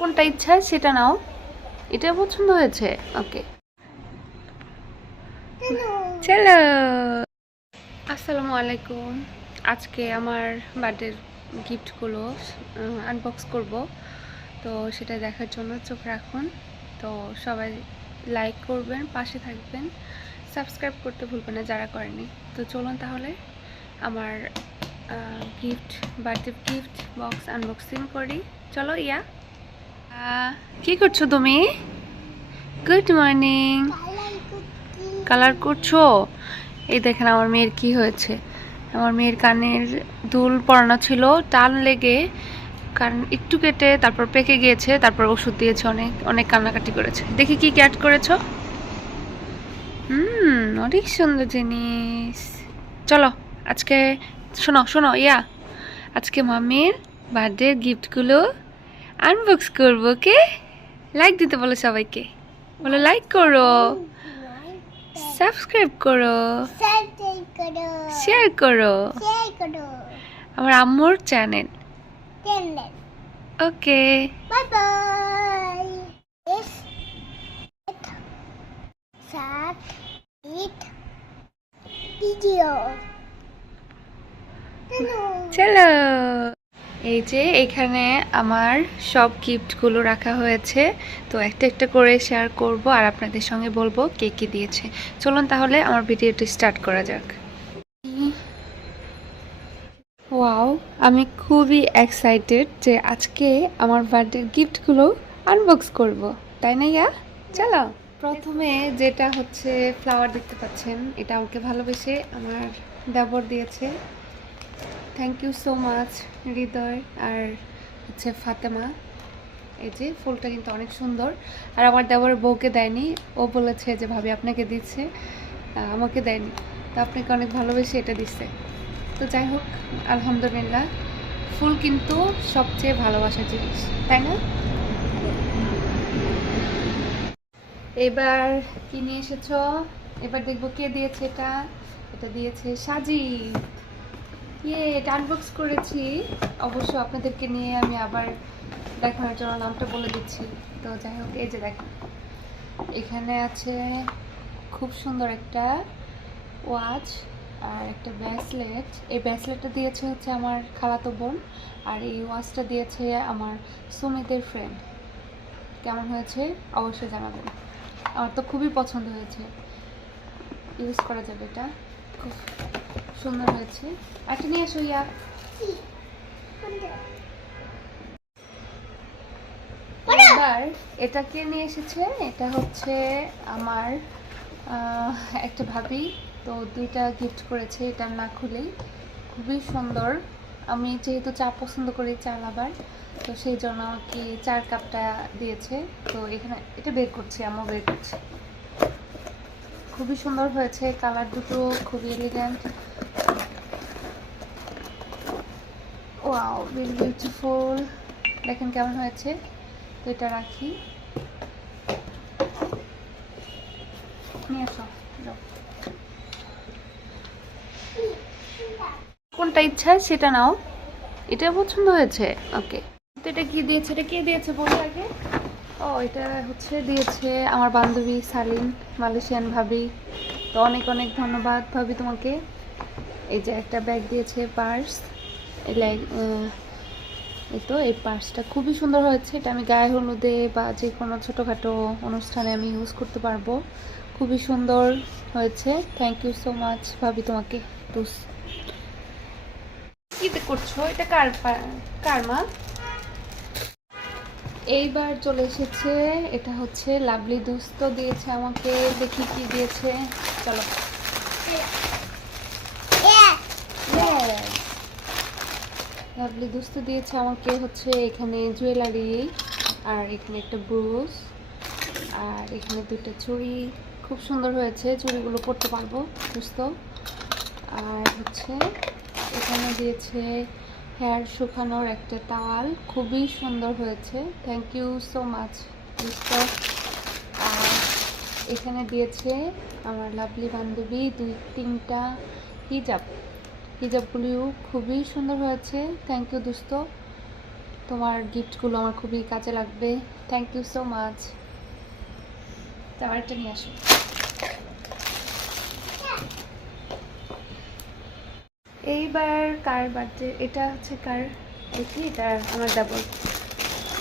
কোনটা ইচ্ছা সেটা নাও। এটা পছন্দ হয়েছে, ওকে চলো। আসসালামু আলাইকুম। আজকে আমার বার্থডের গিফটগুলো আনবক্স করব, তো সেটা দেখার জন্য চোখ রাখুন। তো সবাই লাইক করবেন, পাশে থাকবেন, সাবস্ক্রাইব করতে ভুলবেন না যারা করেনি। তো চলুন তাহলে আমার বার্থডে গিফট বক্স আনবক্সিং করি। চলো ইয়া, কি করছো তুমি? Good morning. কালার করছো? এই দেখেন আমার মেয়ের কি হয়েছে। আমার মেয়ের কানের দুল পরানো ছিল, টান লেগে কান একটু কেটে তারপর পেকে গিয়েছে, তারপর ওষুধ দিয়েছে, অনেক অনেক কান্নাকাটি করেছে। দেখি কি ক্যাট করেছো। অনেক সুন্দর জিনিস। চলো আজকে শোনো শোনো ইয়া, আজকে মামির বার্থডে গিফটগুলো আনবক্স করবো। কে লাইক দিতে বলো সবাইকে, বলো লাইক করো, সাবস্ক্রাইব করো, শেয়ার করো আমার আম্মুর চ্যানেল। Okay bye bye. সাত ইট ভিডিও চলো। এই যে এখানে আমার সব গিফটগুলো রাখা হয়েছে, তো একটা একটা করে শেয়ার করব আর আপনাদের সঙ্গে বলবো কে কে দিয়েছে। চলুন তাহলে আমার ভিডিওটি স্টার্ট করা যাক। ওয়াও, আমি খুবই এক্সাইটেড যে আজকে আমার বার্থডের গিফটগুলো আনবক্স করব, তাই না ইয়া? চলো। প্রথমে যেটা হচ্ছে ফ্লাওয়ার দেখতে পাচ্ছেন, এটা ওকে ভালোবেসে আমার দেবর দিয়েছে। থ্যাংক ইউ সো মাচ হৃদয় আর হচ্ছে ফাতেমা। এই যে ফুলটা কিন্তু অনেক সুন্দর, আর আমার দেবরের বউকে দেয়নি, ও বলেছে যে ভাবি আপনাকে দিচ্ছে, আমাকে দেয়নি, তো আপনাকে অনেক ভালোবেসে এটা দিচ্ছে। তো যাই হোক, আলহামদুলিল্লাহ, ফুল কিন্তু সবচেয়ে ভালোবাসার জিনিস, তাই না? এবার কি নিয়ে এসেছো? এবার দেখবো কে দিয়েছে এটা। এটা দিয়েছে সাজিদ। এটা আনবক্স করেছি, অবশ্য আপনাদেরকে নিয়ে আমি আবার দেখানোর জন্য নামটা বলে দিচ্ছি। তো যাই হোক, এই যে দেখেন এখানে আছে খুব সুন্দর একটা ওয়াচ আর একটা ব্রেসলেট। এই ব্রেসলেটটা দিয়েছে হচ্ছে আমার খালাতো বোন, আর এই ওয়াচটা দিয়েছে আমার সুমিতের ফ্রেন্ড। কেমন হয়েছে অবশ্যই জানাবেন, আমার তো খুবই পছন্দ হয়েছে, ইউজ করা যাবে, এটা খুব সুন্দর হয়েছে। একটা নিয়ে আসো ইয়া। এবার এটা কে নিয়ে এসেছে? এটা হচ্ছে আমার একটা ভাবি, তো দুইটা গিফট করেছে, এটা না খুলেই খুবই সুন্দর। আমি যেহেতু চা পছন্দ করি, চা লাভার, তো সেই জন্য আমাকে চার কাপটা দিয়েছে। তো এখানে এটা বের করছি, আমিও বের করছি। খুবই সুন্দর হয়েছে, কালার দুটো খুবই এলিগেন্ট। Wow, very beautiful. দেখেন কেমন হয়েছে। তো এটা রাখি, নিয়ে আসো। কোনটা ইচ্ছা সেটা নাও। এটা পছন্দ হয়েছে, ওকে। তো এটা কি দিয়েছে, এটা কে দিয়েছে বলো আগে। ও, এটা হচ্ছে দিয়েছে আমার বান্ধবী সালিন, মালয়েশিয়ান ভাবি। তো অনেক অনেক ধন্যবাদ ভাবি তোমাকে। এই যে একটা ব্যাগ দিয়েছে, পার্স। এই তো এই পার্সটা খুবই সুন্দর হয়েছে, এটা আমি গায়ে হলুদে বা যে কোনো ছোটোখাটো অনুষ্ঠানে আমি ইউজ করতে পারবো। খুবই সুন্দর হয়েছে, থ্যাংক ইউ সো মাচ ভাবি তোমাকে। টুস কি করছো, এটা কার মা? এইবার চলে এসেছে, এটা হচ্ছে লাভলি দুস্ত দিয়েছে আমাকে। দেখি কি দিয়েছে, চলো। লাভলি দুস্ত দিয়েছে আমাকে হচ্ছে এখানে জুয়েলারি, আর এখানে একটা ব্রুস, আর এখানে দুটো চুড়ি। খুব সুন্দর হয়েছে, চুড়িগুলো পরতে পারবো দুস্ত। আর হচ্ছে এখানে দিয়েছে হেয়ার শুকানোর একটা টাওয়াল, খুবই সুন্দর হয়েছে, থ্যাংক ইউ সো মাচ দুস্ত। আর এখানে দিয়েছে আমার লাভলি বান্ধবী তিনটা হিজাবগুলিও খুবই সুন্দর হয়েছে, থ্যাংক ইউ দোস্ত। তোমার গিফটগুলো আমার খুবই কাজে লাগবে। Thank you so much. আরেকটা নিয়ে আসো। এইবার কার বার্থডে? এটা হচ্ছে কার দেখি, এটা আমার দেবর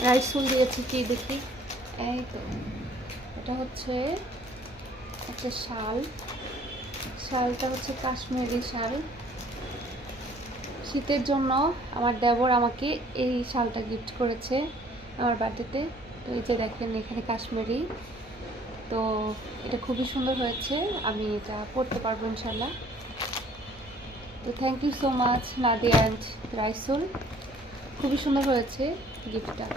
রাইসুল দিয়েছে। কি দেখি, এই তো এটা হচ্ছে একটা শাল। শালটা হচ্ছে কাশ্মীরি শাল। শীতের জন্য আমার দেবর আমাকে এই শালটা গিফট করেছে আমার বার্থডেতে। তো এই যে দেখেন এখানে কাশ্মীরি, তো এটা খুবই সুন্দর হয়েছে, আমি এটা পরতে পারবো ইনশাল্লাহ। তো thank you so much Nadia and Raisul, খুবই সুন্দর হয়েছে গিফটটা।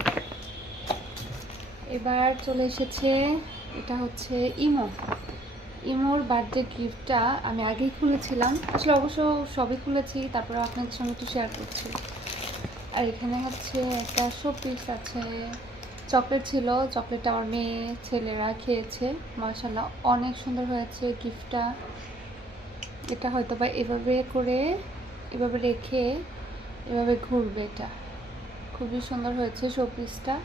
এবার চলে এসেছে, এটা হচ্ছে ইমোর বার্থডে গিফটটা আমি আগেই খুলেছিলাম, আসলে অবশ্য সবই খুলেছি, তারপরে আপনাদের সঙ্গে একটু শেয়ার করছি। আর এখানে হচ্ছে একটা শোপিস আছে, চকলেট ছিল, চকলেটটা আমার মেয়ে ছেলেরা খেয়েছে, মাশাআল্লাহ অনেক সুন্দর হয়েছে গিফটটা। এটা হয়তো বা এভাবে করে, এভাবে রেখে এভাবে ঘুরবে, এটা খুবই সুন্দর হয়েছে শোপিসটা।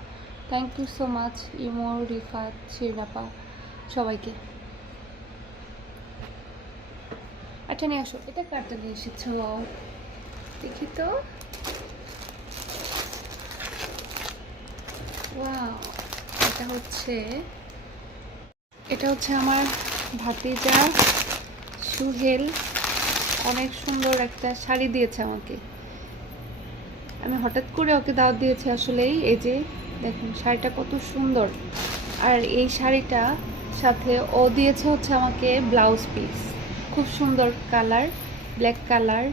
Thank you so much Emo, Rifat, Shirnapa, সবাইকে। আচ্ছা নিয়ে আসো, এটা কার্ডটা নিয়ে এসেছো দেখি তো। ওয়াও, এটা হচ্ছে আমার ভাতিজা সুহেল, অনেক সুন্দর একটা শাড়ি দিয়েছে আমাকে। আমি হঠাৎ করে ওকে দাওয়াত দিয়েছি আসলেই। এই যে দেখুন শাড়িটা কত সুন্দর, আর এই শাড়িটা সাথে ও দিয়েছে হচ্ছে আমাকে ব্লাউজ পিস, খুব সুন্দর colour, black colour,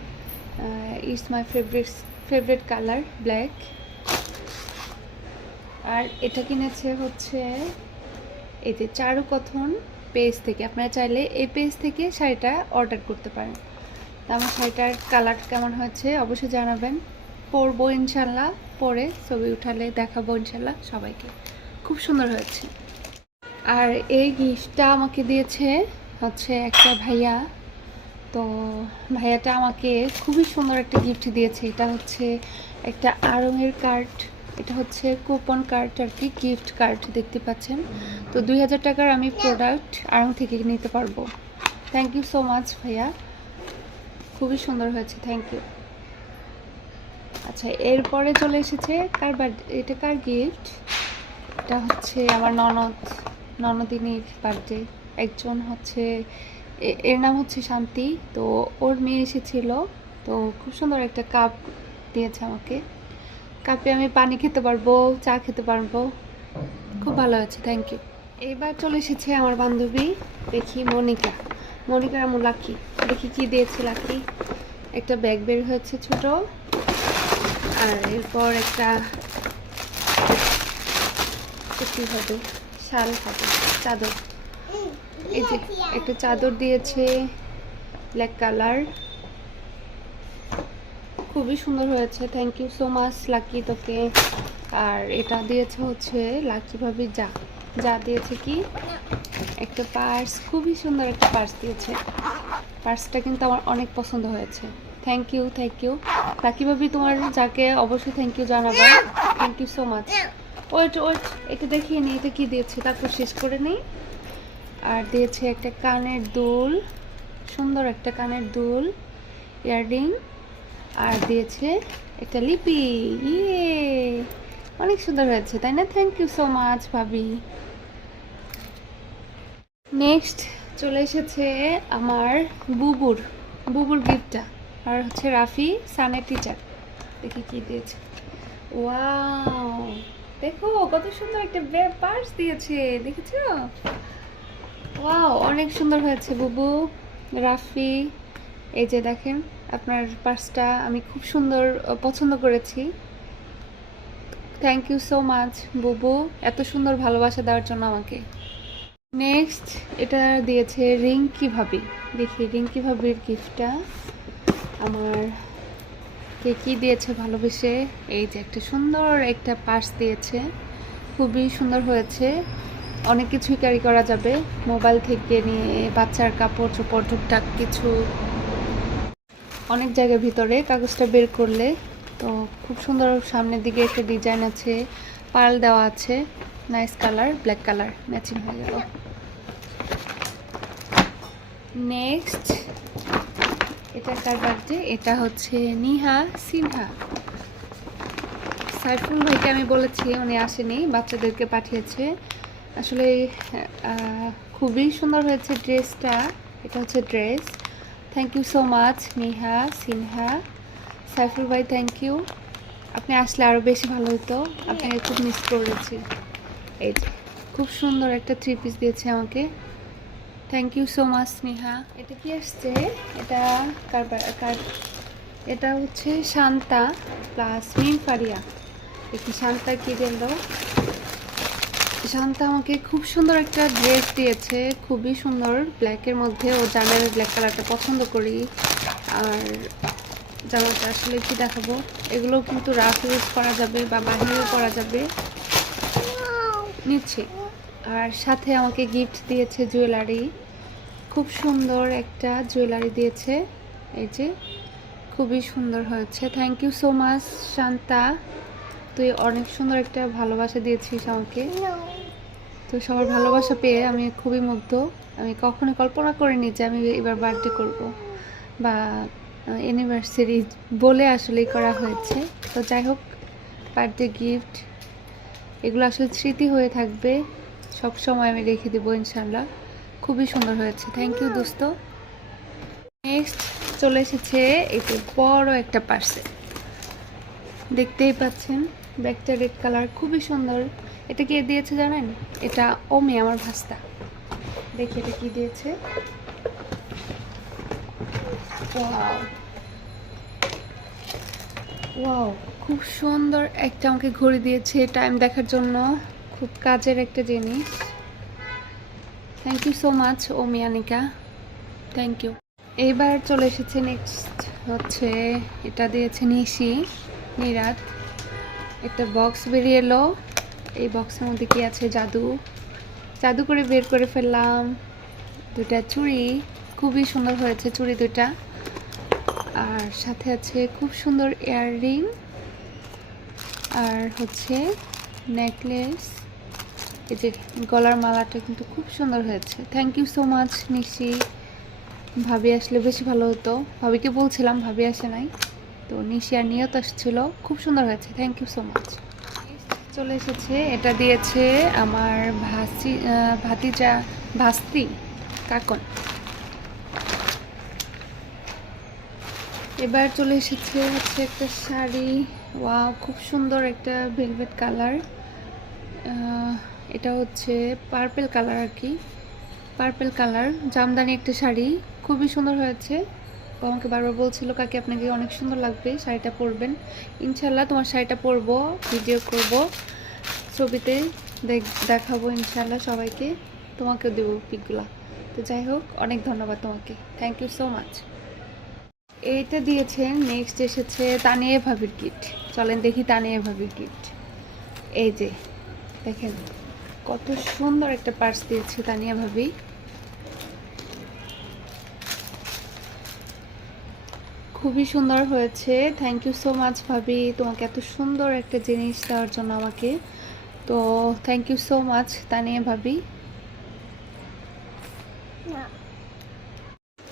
it's my favourite colour black. আর এটা কিনেছে হচ্ছে এই যে চারুকথন পেজ থেকে, আপনারা চাইলে এই পেজ থেকে শাড়িটা অর্ডার করতে পারেন। তো আমার শাড়িটার কালার কেমন হয়েছে অবশ্যই জানাবেন, পরবো ইনশাল্লাহ, পরে ছবি উঠালে দেখাবো ইনশাল্লাহ সবাইকে। খুব সুন্দর হয়েছে। আর এই গিফটটা আমাকে দিয়েছে হচ্ছে একটা ভাইয়া, তো ভাইয়াটা আমাকে খুবই সুন্দর একটা গিফট দিয়েছে। এটা হচ্ছে একটা আড়ংয়ের কার্ড, এটা হচ্ছে কুপন কার্ড আর কি, গিফট কার্ড দেখতে পাচ্ছেন। তো 2000 টাকার আমি প্রোডাক্ট আড়ং থেকে নিতে পারবো। থ্যাংক ইউ সো মাচ ভাইয়া, খুবই সুন্দর হয়েছে, থ্যাংক ইউ। আচ্ছা এরপরে চলে এসেছে কার বার্থডে, এটা কার গিফট? এটা হচ্ছে আমার ননদিনীর বার্থডে। একজন হচ্ছে এর নাম হচ্ছে শান্তি, তো ওর মেয়ে এসেছিল, তো খুব সুন্দর একটা কাপ দিয়েছে আমাকে। কাপে আমি পানি খেতে পারবো, চা খেতে পারবো, খুব ভালো হয়েছে, থ্যাংক ইউ। এবার চলে এসেছে আমার বান্ধবী, দেখি মনিকার আমার লাকি, দেখি কি দিয়েছে লাকি। একটা ব্যাগ বের হয়েছে ছোট, আর এরপর একটা কি হবে, শাল হবে, চাদর। এই যে একটা চাদর দিয়েছে ব্ল্যাক কালার, খুবই সুন্দর হয়েছে, thank you so much Lucky তোকে। আর এটা দিয়েছে হচ্ছে লাকি ভাবি যা দিয়েছে কি একটা পার্স, খুবই সুন্দর একটা পার্স দিয়েছে। পার্সটা কিন্তু আমার অনেক পছন্দ হয়েছে, থ্যাংক ইউ লাকি ভাবি, তোমার যাকে অবশ্যই থ্যাংক ইউ জানাবো, thank you so much. Wait এটা দেখিয়ে নিই এটা কি দিয়েছে, তারপর শেষ করে নিই। আর দিয়েছে একটা কানের দুল, সুন্দর একটা কানের দুল, ইয়াররিং, আর দিয়েছে একটা লিপি। ইয়ে, অনেক সুন্দর হয়েছে তাই না? থ্যাংক ইউ সো মাচ ভাবি। নেক্সট চলে এসেছে আমার বুবুর গিফটটা, আর হচ্ছে রাফি সানের টিচার, দেখি কি দিয়েছে। ওয়াও, দেখো কত সুন্দর একটা পার্স দিয়েছে, দেখেছো? ওয়াও, অনেক সুন্দর হয়েছে বুবু, রাফি। এই যে দেখেন আপনার পার্সটা আমি খুব সুন্দর পছন্দ করেছি, থ্যাংক ইউ সো মাচ বুবু, এত সুন্দর ভালোবাসা দেওয়ার জন্য আমাকে। নেক্সট এটা দিয়েছে রিঙ্কি ভাবি, দেখি রিঙ্কি ভাবির গিফটটা আমার কে কি দিয়েছে ভালোবেসে। এই যে একটা সুন্দর একটা পার্স দিয়েছে, খুবই সুন্দর হয়েছে, অনেক কিছুই ক্যারি করা যাবে, মোবাইল থেকে নিয়ে বাচ্চার কাপড় চোপড় টুকটাক কিছু, অনেক জায়গার ভিতরে কাগজটা বের করলে তো খুব সুন্দর, সামনের দিকে একটা ডিজাইন আছে, পার্ল দেওয়া আছে, nice colour, black colour matching হয়ে গেল। নেক্সট এটা কার বার্থডে? এটা হচ্ছে নিহা সিনহা। সাইফুল ভাইকে আমি বলেছি, উনি আসেনি, বাচ্চাদেরকে পাঠিয়েছে। আসলে খুবই সুন্দর হয়েছে ড্রেসটা। এটা হচ্ছে dress. Thank you so much Niha Sinha. Saiful ভাই থ্যাংক ইউ, আপনি আসলে আরও বেশি ভালো হতো, আপনাকে খুব মিস করেছি। এই যে খুব সুন্দর একটা 3 পিস দিয়েছে আমাকে, thank you so much Niha. এটা কি আসছে? এটা কার? এটা হচ্ছে শান্তা প্লাস মিম ফারিয়া। দেখি শান্তা কি দিল। শান্তা আমাকে খুব সুন্দর একটা ড্রেস দিয়েছে, খুবই সুন্দর, ব্ল্যাকের মধ্যে। ও জানে আমি ব্ল্যাক কালারটা পছন্দ করি। আর জামাটা আসলে কি দেখাবো, এগুলো কিন্তু রাফ ইউজ করা যাবে বা বাহিরেও করা যাবে, নিচ্ছে। আর সাথে আমাকে গিফট দিয়েছে জুয়েলারি, খুব সুন্দর একটা জুয়েলারি দিয়েছে। এই যে খুবই সুন্দর হয়েছে, thank you so much Shanta. তুই অনেক সুন্দর একটা ভালোবাসা দিয়েছিস আমাকে। তো সবার ভালোবাসা পেয়ে আমি খুবই মুগ্ধ। আমি কখনো কল্পনা করিনি যে আমি এবার বার্থডে করব বা অ্যানিভার্সারি বলে আসলেই করা হয়েছে। তো যাই হোক, বার্থডে গিফট এগুলো আসলে স্মৃতি হয়ে থাকবে, সব সময় আমি রেখে দেবো ইনশাল্লাহ। খুবই সুন্দর হয়েছে, থ্যাংক ইউ দোস্ত। নেক্সট চলে এসেছে এই যে বড় একটা পার্সেল, দেখতেই পাচ্ছেন, ব্যাগটা রেড কালার, খুবই সুন্দর। এটা কে দিয়েছে জানেন? এটা ওমি, আমার ভাস্তা। দেখি এটা কি দিয়েছে। ওয়াও ওয়াও, খুব সুন্দর একটা আমাকে ঘড়ি দিয়েছে টাইম দেখার জন্য, খুব কাজের একটা জিনিস। Thank you so much Omi Anika, thank you. এইবার চলে এসেছে নেক্সট হচ্ছে, এটা দিয়েছে নিশি নিরাত। একটা বক্স বেরিয়ে এলো, এই বক্সের মধ্যে কি আছে? জাদু জাদু করে বের করে ফেললাম। দুটা চুড়ি, খুবই সুন্দর হয়েছে চুড়ি দুটা। আর সাথে আছে খুব সুন্দর ইয়াররিং, আর হচ্ছে নেকলেস। এই যে গলার মালাটা কিন্তু খুব সুন্দর হয়েছে, থ্যাংক ইউ সো মাচ নিশি। ভাবি আসলে বেশি ভালো হতো, ভাবিকে বলছিলাম, ভাবি আসে নাই, তো নিশি আর নিয়ত আসছিল। খুব সুন্দর হয়েছে, থ্যাংক ইউ সো মাচ। চলে এসেছে, এটা দিয়েছে আমার ভাতিজা ভাস্তি কাকন। এবার চলে এসেছে হচ্ছে একটা শাড়ি, ওয়াও খুব সুন্দর একটা ভেলভেট কালার। এটা হচ্ছে পার্পেল কালার আর কি, পার্পেল কালার জামদানি একটা শাড়ি, খুবই সুন্দর হয়েছে। ও আমাকে বারবার বলছিল কাকি আপনাকে অনেক সুন্দর লাগবে, শাড়িটা পরবেন। ইনশাল্লাহ তোমার শাড়িটা পরবো, ভিডিও করব, ছবিতে দেখাবো ইনশাল্লাহ সবাইকে, তোমাকেও দেবো পিকগুলা। তো যাই হোক, অনেক ধন্যবাদ তোমাকে, থ্যাংক ইউ সো মাচ। এইটা দিয়েছেন। নেক্সট এসেছে তানিয়া ভাবির গিফট, চলেন দেখি তানিয়া ভাবির গিফট। এই যে দেখেন কত সুন্দর একটা পার্স দিয়েছে তানিয়া ভাবি, খুবই সুন্দর হয়েছে, থ্যাংক ইউ সো মাচ ভাবি, তোমাকে এত সুন্দর একটা জিনিস দেওয়ার জন্য আমাকে। তো thank you so much Tania ভাবি।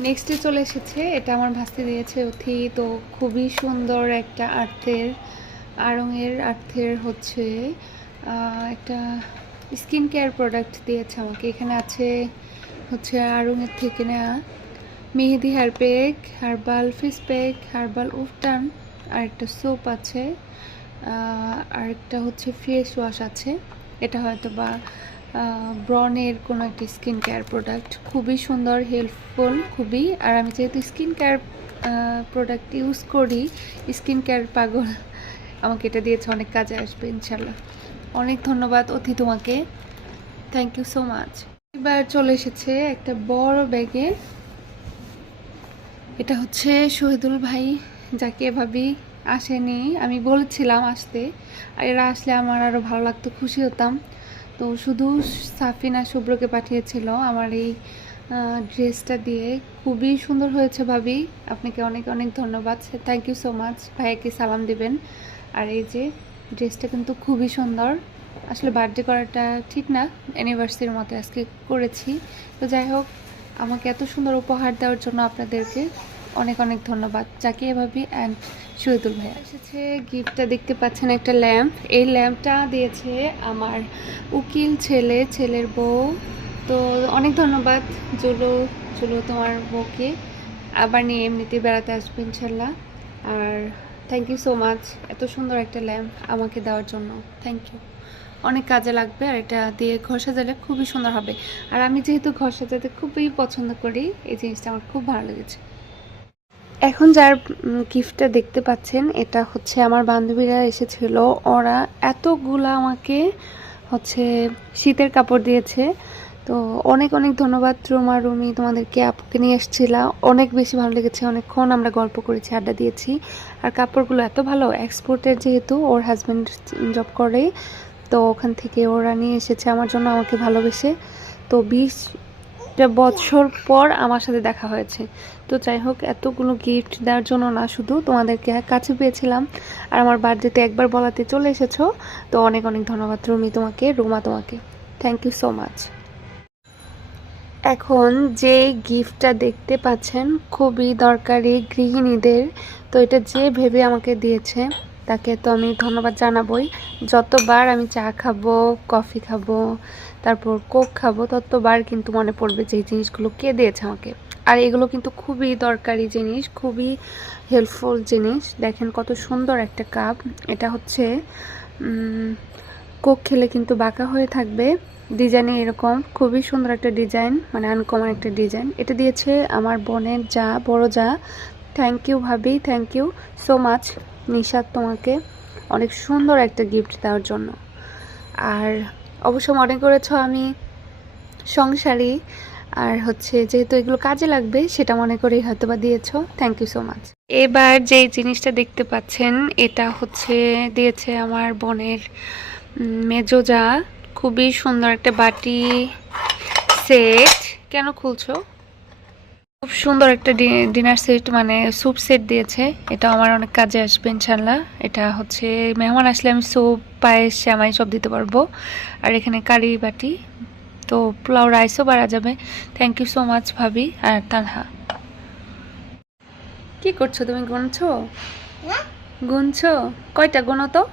নেক্সটে চলে এসেছে, এটা আমার ভাস্তি দিয়েছে অথি। তো খুবই সুন্দর একটা আড়ঙের হচ্ছে একটা স্কিন কেয়ার প্রোডাক্ট দিয়েছে আমাকে। এখানে আছে হচ্ছে আড়ঙের থেকে নেওয়া mehndi hair pack, herbal face pack, herbal ubtan, আর একটা সোপ আছে, আর একটা হচ্ছে ফেস ওয়াশ আছে। এটা হয়তো বা ব্রনের কোনো একটা স্কিন কেয়ার প্রোডাক্ট, খুবই সুন্দর, হেল্পফুল খুবই। আর আমি যেহেতু স্কিন কেয়ার প্রোডাক্ট ইউজ করি, স্কিন কেয়ার পাগল, আমাকে এটা দিয়েছে, অনেক কাজে আসবে ইনশাল্লাহ। অনেক ধন্যবাদ অথি তোমাকে, থ্যাংক ইউ সো মাচ। এবার চলে এসেছে একটা বড় ব্যাগে, এটা হচ্ছে শহীদুল ভাই, যাকে ভাবি আসেনি, আমি বলেছিলাম আসতে, আর এরা আসলে আমার আরও ভালো লাগতো, খুশি হতাম। তো শুধু সাফিনা শুভ্রকে পাঠিয়েছিল আমার এই ড্রেসটা দিয়ে। খুবই সুন্দর হয়েছে ভাবি, আপনাকে অনেক অনেক ধন্যবাদ, থ্যাংক ইউ সো মাচ। ভাইয়াকে সালাম দিবেন। আর এই যে ড্রেসটা কিন্তু খুবই সুন্দর। আসলে বার্থডে করাটা ঠিক না, অ্যানিভার্সারির মতো আজকে করেছি। তো যাই হোক, আমাকে এত সুন্দর উপহার দেওয়ার জন্য আপনাদেরকে অনেক অনেক ধন্যবাদ, জাকিয়া ভাবি অ্যান্ড শহীদুল ভাইয়া। এসেছে গিফটটা দেখতে পাচ্ছেন, একটা ল্যাম্প। এই ল্যাম্পটা দিয়েছে আমার উকিল ছেলের বউ। তো অনেক ধন্যবাদ জুলু, তোমার বউকে আবার নিয়ে এমনিতে বেড়াতে আসবে ইনশাল্লাহ। আর থ্যাংক ইউ সো মাচ এত সুন্দর একটা ল্যাম্প আমাকে দেওয়ার জন্য, থ্যাংক ইউ। অনেক কাজে লাগবে, আর এটা দিয়ে ঘর সাজালে খুবই সুন্দর হবে। আর আমি যেহেতু ঘর সাজাতে খুবই পছন্দ করি, এই জিনিসটা আমার খুব ভালো লেগেছে। এখন যার গিফটটা দেখতে পাচ্ছেন, এটা হচ্ছে আমার বান্ধবীরা এসেছিল। ওরা এতগুলা আমাকে হচ্ছে শীতের কাপড় দিয়েছে। তো অনেক অনেক ধন্যবাদ রুমা, রুমি, তোমাদেরকে আপুকে নিয়ে এসেছিলা, অনেক বেশি ভালো লেগেছে। অনেকক্ষণ আমরা গল্প করেছি, আড্ডা দিয়েছি। আর কাপড়গুলো এত ভালো, এক্সপোর্টের, যেহেতু ওর হাজব্যান্ড জব করে, তো ওখান থেকে ওরা নিয়ে এসেছে আমার জন্য, আমাকে ভালোবেসে। তো 20টা বছর পর আমার সাথে দেখা হয়েছে। তো যাই হোক, এতগুলো গিফট দেওয়ার জন্য না, শুধু তোমাদেরকে কাছে পেয়েছিলাম। আর আমার বার্থডেতে একবার বলাতে চলে এসেছো। তো অনেক অনেক ধন্যবাদ রুমি তোমাকে, রুমা তোমাকে, থ্যাংক ইউ সো মাচ। এখন যে গিফটটা দেখতে পাচ্ছেন, খুবই দরকারি গৃহিণীদের। তো এটা যে ভেবে আমাকে দিয়েছে, তাকে তো আমি ধন্যবাদ জানাবই। যতবার আমি চা খাবো, কফি খাবো, তারপর কোক খাবো, ততবার কিন্তু মনে পড়বে যে এই জিনিসগুলো কে দিয়েছে আমাকে। আর এগুলো কিন্তু খুবই দরকারি জিনিস, খুবই হেল্পফুল জিনিস। দেখেন কত সুন্দর একটা কাপ। এটা হচ্ছে কোক খেলে কিন্তু বাঁকা হয়ে থাকবে, ডিজাইনে এরকম খুবই সুন্দর একটা ডিজাইন, মানে আনকমন একটা ডিজাইন। এটা দিয়েছে আমার বোনের বড় যা। থ্যাংক ইউ ভাবি, thank you so much Nishat, তোমাকে অনেক সুন্দর একটা গিফট দেওয়ার জন্য। আর অবশ্য মনে করেছ আমি সংসারী, আর হচ্ছে যেহেতু এগুলো কাজে লাগবে সেটা মনে করেই হয়তো বা দিয়েছো, থ্যাংক ইউ সো মাচ। এবার যে জিনিসটা দেখতে পাচ্ছেন, এটা হচ্ছে দিয়েছে আমার বোনের মেজো যা। খুবই সুন্দর একটা বাটি সেট। কেন খুলছো? খুব সুন্দর একটা ডিনার সেট, মানে স্যুপ সেট দিয়েছে। এটা আমার অনেক কাজে আসবে ইনশাল্লাহ। এটা হচ্ছে মেহমান আসলে আমি স্যুপ, পায়েস, সেমাই সব দিতে পারবো। আর এখানে কারি বাটি, তো পোলাও রাইসও বাড়া যাবে। থ্যাংক ইউ সো মাচ ভাবি আর তানহা। কি করছো তুমি? গুনছো? গুনছো? কয়টা গুনো তো?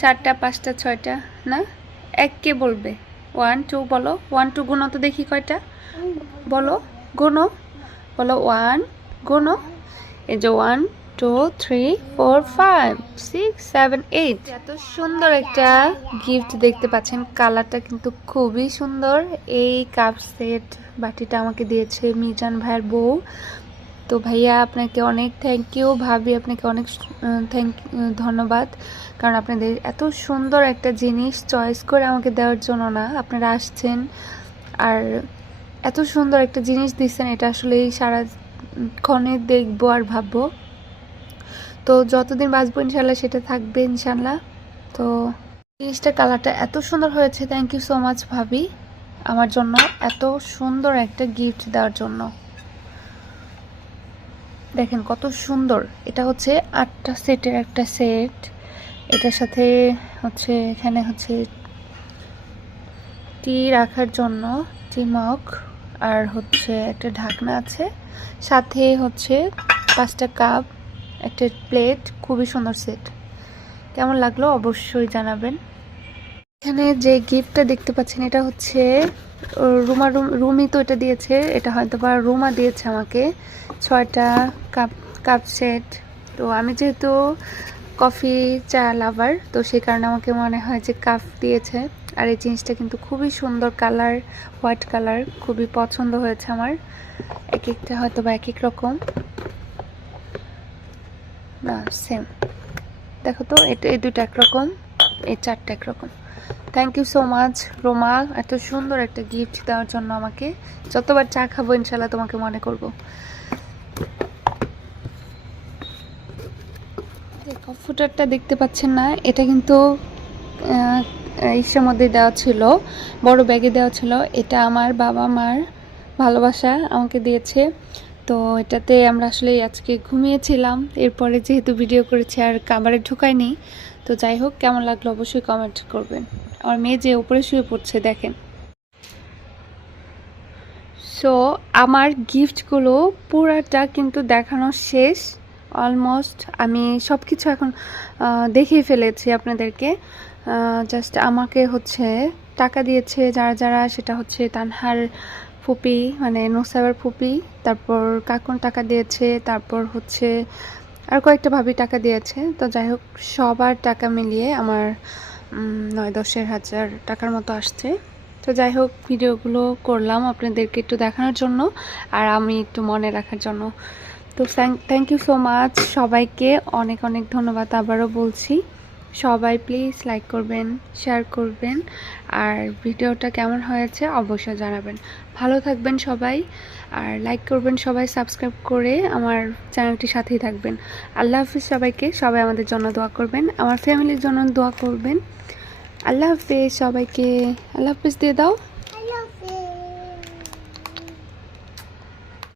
4টা, 5টা, 6টা না? এক কে বলবে? 1 2 বলো। 1 2 গুনো তো দেখি কয়টা। বলো, গুনো, বলো 1, গুনো। এই যে 1 2 3 4 5 6 7 8। এত সুন্দর একটা গিফট দেখতে পাচ্ছেন, কালারটা কিন্তু খুবই সুন্দর। এই কাপ সেট বাটিটা আমাকে দিয়েছে মিজান ভাইয়ের বউ। তো ভাইয়া আপনাকে অনেক থ্যাংক ইউ, ভাবি আপনাকে অনেক ধন্যবাদ। কারণ আপনাদের এত সুন্দর একটা জিনিস চয়েস করে আমাকে দেওয়ার জন্য না, আপনারা আসছেন আর এত সুন্দর একটা জিনিস দিচ্ছেন, এটা আসলে সারাক্ষণে দেখবো আর ভাববো। তো যতদিন বাঁচবো ইনশাল্লাহ সেটা থাকবে ইনশাল্লাহ। তো জিনিসটার কালারটা এত সুন্দর হয়েছে, থ্যাংক ইউ সো মাচ ভাবি আমার জন্য এত সুন্দর একটা গিফট দেওয়ার জন্য। দেখেন কত সুন্দর। এটা হচ্ছে 8টা সেটের একটা সেট। এটার সাথে হচ্ছে এখানে হচ্ছে টি রাখার জন্য টি মগ, আর হচ্ছে একটা ঢাকনা আছে, সাথে হচ্ছে 5টা কাপ, একটা প্লেট। খুবই সুন্দর সেট। কেমন লাগলো অবশ্যই জানাবেন। এখানে যে গিফটটা দেখতে পাচ্ছেন, এটা হচ্ছে রুমি তো এটা দিয়েছে, এটা হয়তো বা রুমা দিয়েছে আমাকে 6টা কাপ সেট। তো আমি যেহেতু কফি চা লাভার, তো সেই কারণে আমাকে মনে হয় যে কাপ দিয়েছে। আর এই জিনিসটা কিন্তু খুবই সুন্দর কালার, হোয়াইট কালার, খুবই পছন্দ হয়েছে আমার। এক একটা হয়তো বা এক এক রকম না, সেম। দেখো তো, এই দুটো একরকম, এই 4টা একরকম। Thank you so much Roma, এত সুন্দর একটা গিফট দেওয়ার জন্য আমাকে। যতবার চা খাবো ইনশাল্লাহ তোমাকে মনে করব। কম্পিউটারটা দেখতে পাচ্ছেন না, এটা কিন্তু ইসের মধ্যে দেওয়া ছিল, বড় ব্যাগে দেওয়া ছিল। এটা আমার বাবা মার ভালোবাসা আমাকে দিয়েছে। তো এটাতে আমরা আসলে আজকে ঘুমিয়েছিলাম, এরপরে যেহেতু ভিডিও করেছি আর কাবারে ঢুকাইনি। তো যাই হোক, কেমন লাগলো অবশ্যই কমেন্ট করবেন। আমার মেয়ে যে উপরে শুয়ে পড়ছে দেখেন। সো আমার গিফটগুলো পুরাটা কিন্তু দেখানো শেষ অলমোস্ট। আমি সব কিছু এখন দেখিয়ে ফেলেছি আপনাদেরকে। জাস্ট আমাকে হচ্ছে টাকা দিয়েছে যারা যারা, সেটা হচ্ছে তানহার ফুপি মানে নুসাইবার ফুপি, তারপর কাকুন টাকা দিয়েছে, তারপর হচ্ছে আর কয়েকটা ভাবি টাকা দিয়েছে। তো যাই হোক, সবার টাকা মিলিয়ে আমার 9-10 হাজার টাকার মতো আসছে। তো যাই হোক, ভিডিওগুলো করলাম আপনাদেরকে একটু দেখানোর জন্য আর আমি একটু মনে রাখার জন্য। তো থ্যাংক ইউ সো মাচ সবাইকে, অনেক অনেক ধন্যবাদ আবারও বলছি। সবাই প্লিজ লাইক করবেন, শেয়ার করবেন, আর ভিডিওটা কেমন হয়েছে অবশ্যই জানাবেন। ভালো থাকবেন সবাই, আর লাইক করবেন সবাই, সাবস্ক্রাইব করে আমার চ্যানেলটির সাথেই থাকবেন। আল্লাহ হাফিজ সবাইকে, সবাই আমাদের জন্য দোয়া করবেন, আমার ফ্যামিলির জন্য দোয়া করবেন। আল্লাহ হাফিজ সবাইকে, আল্লাহ হাফিজ দিয়ে দাও।